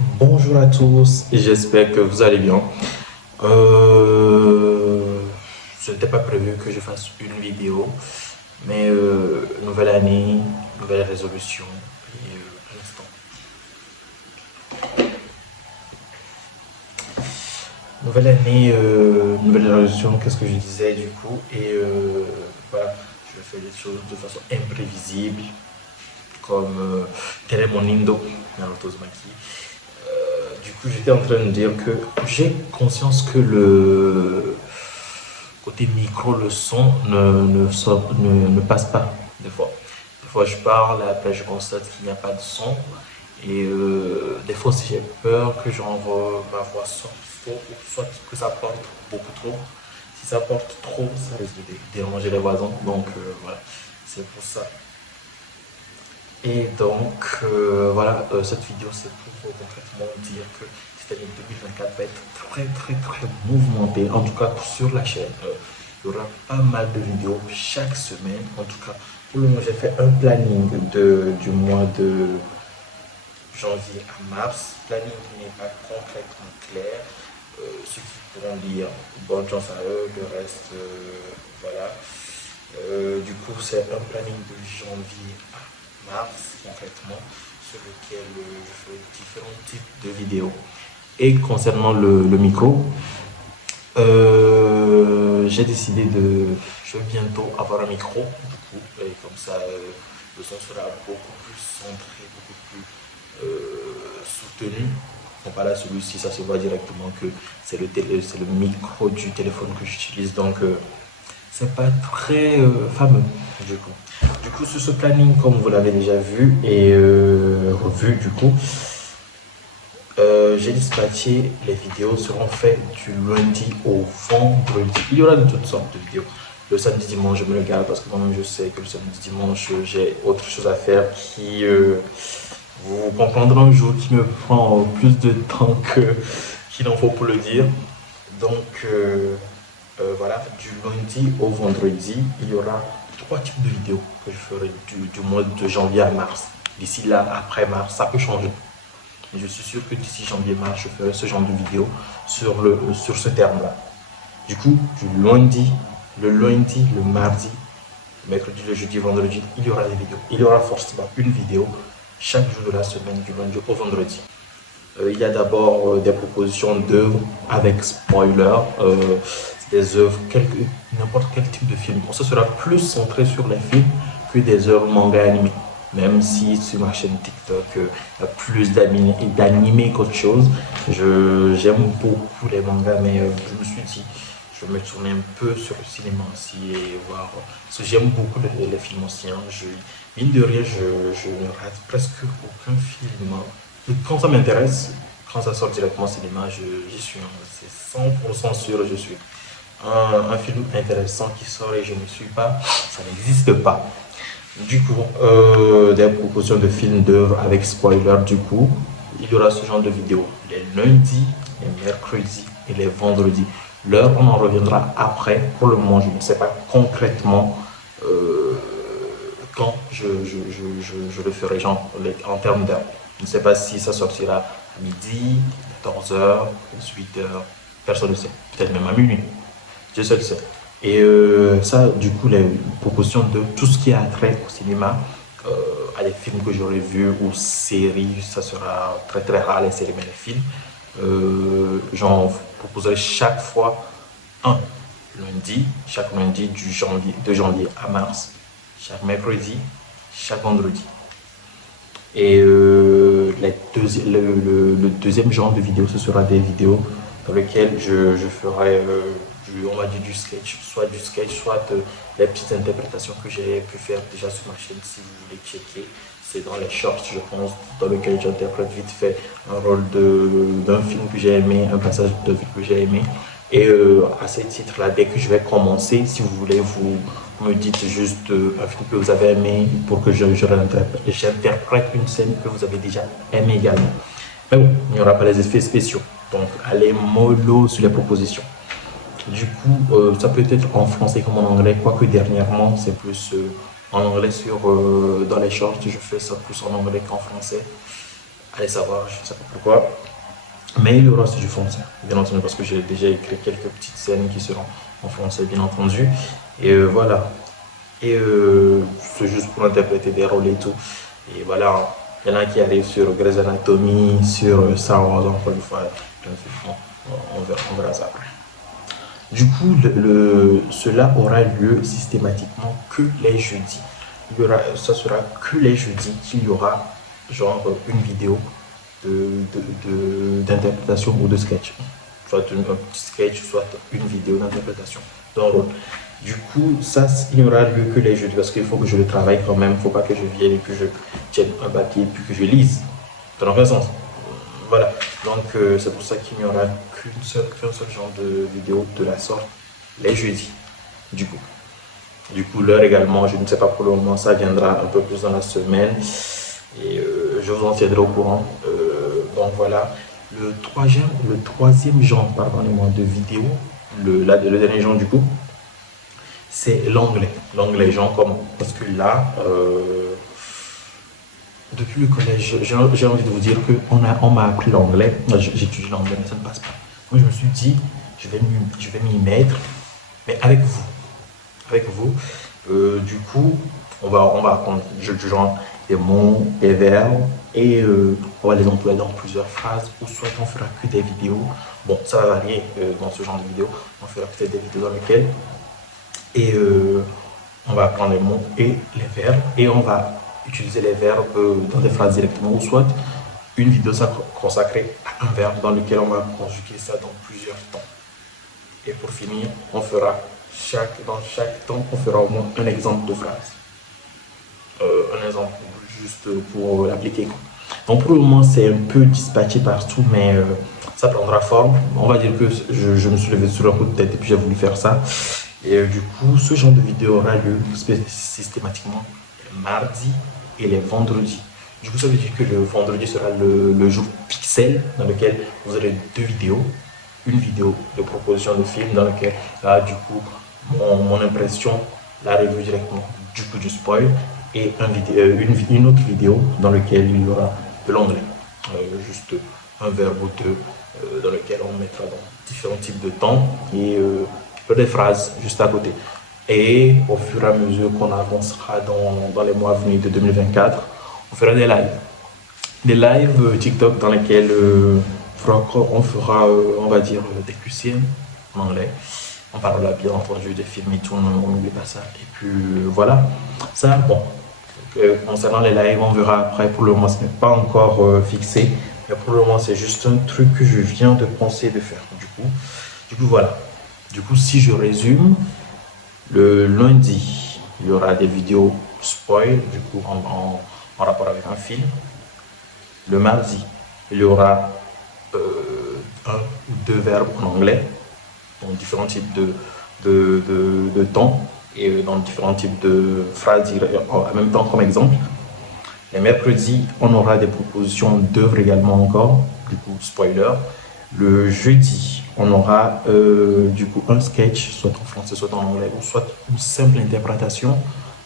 Bonjour à tous, j'espère que vous allez bien. Ce n'était pas prévu que je fasse une vidéo, mais nouvelle année, nouvelle résolution. Et, un instant. Nouvelle année, nouvelle résolution, qu'est-ce que je disais du coup? Et voilà, je fais des choses de façon imprévisible, comme tel est mon Indo, Naruto Uzumaki. Du coup, j'étais en train de dire que j'ai conscience que le côté micro, le son ne passe pas des fois. Des fois, je parle, après je constate qu'il n'y a pas de son. Et des fois aussi, j'ai peur que ma voix sorte faux, ou soit que ça porte beaucoup trop. Si ça porte trop, ça risque de déranger les voisins. Donc voilà, c'est pour ça. Et donc, voilà, cette vidéo, c'est pour concrètement dire que cette année 2024 va être très, très, très mouvementée. En tout cas, sur la chaîne, il y aura pas mal de vidéos chaque semaine. En tout cas, pour le moment, j'ai fait un planning du mois de janvier à mars. Planning qui n'est pas concrètement clair. Ceux qui pourront lire, bonne chance à eux. Le reste, voilà. Du coup, c'est un planning de janvier à mars, concrètement, sur lequel je fais différents types de vidéos. Et concernant le micro, j'ai décidé de. Je vais bientôt avoir un micro, du coup, et comme ça, le son sera beaucoup plus centré, beaucoup plus soutenu. Comparé à celui-ci, ça se voit directement que c'est le micro du téléphone que j'utilise. Donc, c'est pas très fameux du coup. Du coup, sur ce planning, comme vous l'avez déjà vu et revu, du coup, j'ai dispatché les vidéos seront faites du lundi au vendredi. Il y aura de toutes sortes de vidéos. Le samedi, dimanche, je me le garde parce que moi-même, je sais que le samedi, dimanche, j'ai autre chose à faire qui, vous comprendrez un jour, qui me prend plus de temps qu'il en faut pour le dire. Donc, voilà, du lundi au vendredi, il y aura trois types de vidéos que je ferai du mois de janvier à mars. D'ici là, après mars, ça peut changer. Mais je suis sûr que d'ici janvier-mars, je ferai ce genre de vidéo sur ce terme-là. Du coup, le lundi, le mardi, le mercredi, le jeudi, vendredi, il y aura des vidéos. Il y aura forcément une vidéo chaque jour de la semaine, du lundi au vendredi. Il y a d'abord des propositions d'œuvres avec spoiler. Des œuvres, n'importe quel type de film. On se sera plus centré sur les films que des œuvres manga animées. Même si sur ma chaîne TikTok, il y a plus d'animés qu'autre chose. J'aime beaucoup les mangas, mais je me suis dit, je vais me tourner un peu sur le cinéma aussi et voir. Parce que j'aime beaucoup les films anciens. Mine de rien, je ne rate presque aucun film. Et quand ça m'intéresse, quand ça sort directement au cinéma, j'y suis. C'est 100% sûr, je suis. Un film intéressant qui sort et je ne suis pas, ça n'existe pas. Du coup, des propositions de films, d'œuvres avec spoiler, du coup, il y aura ce genre de vidéos les lundis, les mercredis et les vendredis. L'heure, on en reviendra après. Pour le moment, je ne sais pas concrètement quand je le ferai, genre en termes d'heure. Je ne sais pas si ça sortira à midi, 14h, 18h, personne ne sait. Peut-être même à minuit. Dieu seul sait. Et ça, du coup, les propositions de tout ce qui a trait au cinéma, à des films que j'aurais vus ou séries, ça sera très très rare les séries, mais les films, j'en proposerai chaque fois un lundi, chaque lundi de janvier à mars, chaque mercredi, chaque vendredi. Et le deuxième genre de vidéo, ce sera des vidéos dans lesquelles je ferai, on va dire du sketch, soit les petites interprétations que j'ai pu faire déjà sur ma chaîne, si vous voulez checker. C'est dans les shorts, je pense, dans lequel j'interprète vite fait un rôle d'un film que j'ai aimé, un passage de film que j'ai aimé. Et à ce titre-là, dès que je vais commencer, si vous voulez, vous me dites juste un film que vous avez aimé pour que j'interprète une scène que vous avez déjà aimée également. Mais bon, il n'y aura pas les effets spéciaux. Donc, allez mollo sur les propositions. Du coup, ça peut être en français comme en anglais, quoique dernièrement, c'est plus en anglais dans les shorts, je fais ça plus en anglais qu'en français. allez savoir, je ne sais pas pourquoi. Mais il y aura aussi du français, bien entendu, parce que j'ai déjà écrit quelques petites scènes qui seront en français, bien entendu. Et voilà. Et c'est juste pour interpréter des rôles et tout. Et voilà, il y en a qui arrivent sur Grey's Anatomy, sur Star Wars, encore une fois. On verra ça après. Du coup, cela aura lieu systématiquement que les jeudis. Ça sera que les jeudis qu'il y aura genre une vidéo d'interprétation ou de sketch. Soit un petit sketch, soit une vidéo d'interprétation d'un rôle. Du coup, ça, il n'y aura lieu que les jeudis parce qu'il faut que je le travaille quand même. Il ne faut pas que je vienne et que je tienne un papier et puis que je lise. Dans le sens. Voilà. Donc, c'est pour ça qu'il n'y aura qu'un seul genre de vidéo de la sorte les jeudis. Du coup, l'heure également, je ne sais pas pour le moment, ça viendra un peu plus dans la semaine. Et je vous en tiendrai au courant. Donc voilà, le troisième genre, pardonnez-moi, de vidéo, le dernier genre du coup, c'est l'anglais. L'anglais, genre comment? Parce que là, depuis le collège, j'ai envie de vous dire qu'on m'a appris l'anglais. J'étudie l'anglais, mais ça ne passe pas. Moi, je me suis dit, je vais m'y mettre, mais avec vous. Avec vous. Du coup, on va apprendre genre des mots, des verbes, et on va les employer dans plusieurs phrases, ou soit on fera que des vidéos. Bon, ça va varier dans ce genre de vidéo. On fera peut-être des vidéos dans lesquelles et on va apprendre les mots et les verbes, et on va utiliser les verbes dans des phrases directement, ou soit une vidéo consacrée à un verbe dans lequel on va conjuguer ça dans plusieurs temps. Et pour finir, on fera dans chaque temps, on fera au moins un exemple de phrase. Un exemple juste pour l'appliquer. Donc pour le moment, c'est un peu dispatché partout, mais ça prendra forme. On va dire que je me suis levé sur un coup de tête et puis j'ai voulu faire ça. Et du coup, ce genre de vidéo aura lieu systématiquement les mardis et les vendredis. Du coup, ça veut dire que le vendredi sera le jour pixel dans lequel vous aurez deux vidéos. Une vidéo de proposition de film dans lequel, là, du coup, mon impression, la revue directement, du coup, du spoil, et une autre vidéo dans laquelle il y aura de l'anglais. Juste un verbe ou deux dans lequel on mettra dans différents types de temps et des phrases juste à côté. Et au fur et à mesure qu'on avancera dans les mois à venir de 2024, on fera des lives. Des lives TikTok dans lesquels on fera, on va dire, des QCM en anglais. On parlera bien entendu des films et tout, on n'oublie pas ça. Et puis voilà, ça, bon. Concernant les lives, on verra après. Pour le moment, ce n'est pas encore fixé. Mais pour le moment, c'est juste un truc que je viens de penser de faire. Du coup, voilà. Du coup, si je résume, le lundi, il y aura des vidéos spoil, du coup, en rapport avec un film. Le mardi, il y aura un ou deux verbes en anglais, dans différents types de temps et dans différents types de phrases en même temps comme exemple. Les mercredis, on aura des propositions d'œuvres également encore, du coup spoiler. Le jeudi, on aura du coup un sketch, soit en français, soit en anglais, ou soit une simple interprétation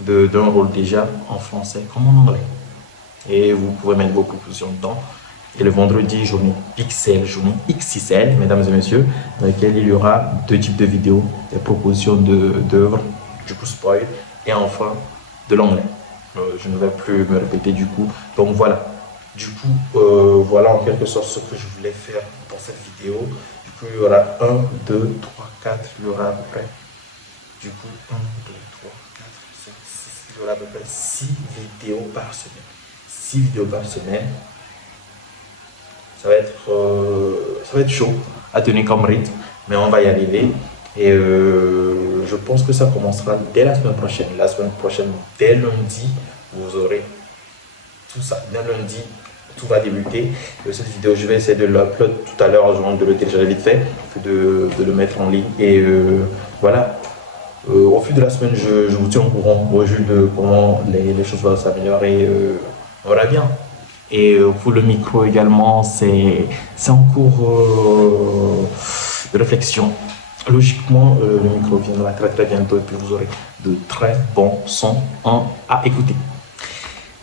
d'un rôle déjà en français comme en anglais. Et vous pouvez mettre vos propositions dedans. Et le vendredi, journée Pixel, journée XXL, mesdames et messieurs, dans laquelle il y aura deux types de vidéos, des propositions d'œuvres, du coup spoil, et enfin de l'anglais. Je ne vais plus me répéter du coup. Donc voilà. Du coup, voilà en quelque sorte ce que je voulais faire dans cette vidéo. Du coup, il y aura 1, 2, 3, 4, il y aura à peu près. Du coup, 1, 2, 3, 4, 5, 6, il y aura à peu près 6 vidéos par semaine. 6 vidéos par semaine. Ça va être chaud à tenir comme rythme, mais on va y arriver. Et je pense que ça commencera dès la semaine prochaine. La semaine prochaine, dès lundi, vous aurez tout ça. Dès lundi, tout va débuter. Cette vidéo, je vais essayer de l'upload tout à l'heure, de le télécharger vite fait, de le mettre en ligne. Et voilà. Au fil de la semaine, je vous tiens au courant au jeu de comment les choses vont s'améliorer. On verra bien. Et pour le micro également, c'est en cours de réflexion. Logiquement, le micro viendra très très bientôt et puis vous aurez de très bons sons à écouter.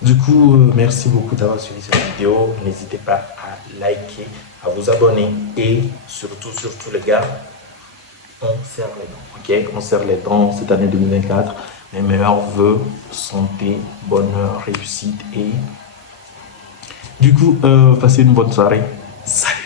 Du coup, merci beaucoup d'avoir suivi cette vidéo. N'hésitez pas à liker, à vous abonner et surtout, surtout les gars, on serre les dents. Ok, on serre les dents cette année 2024. Mes meilleurs vœux, santé, bonheur, réussite et du coup, passez une bonne soirée. Salut.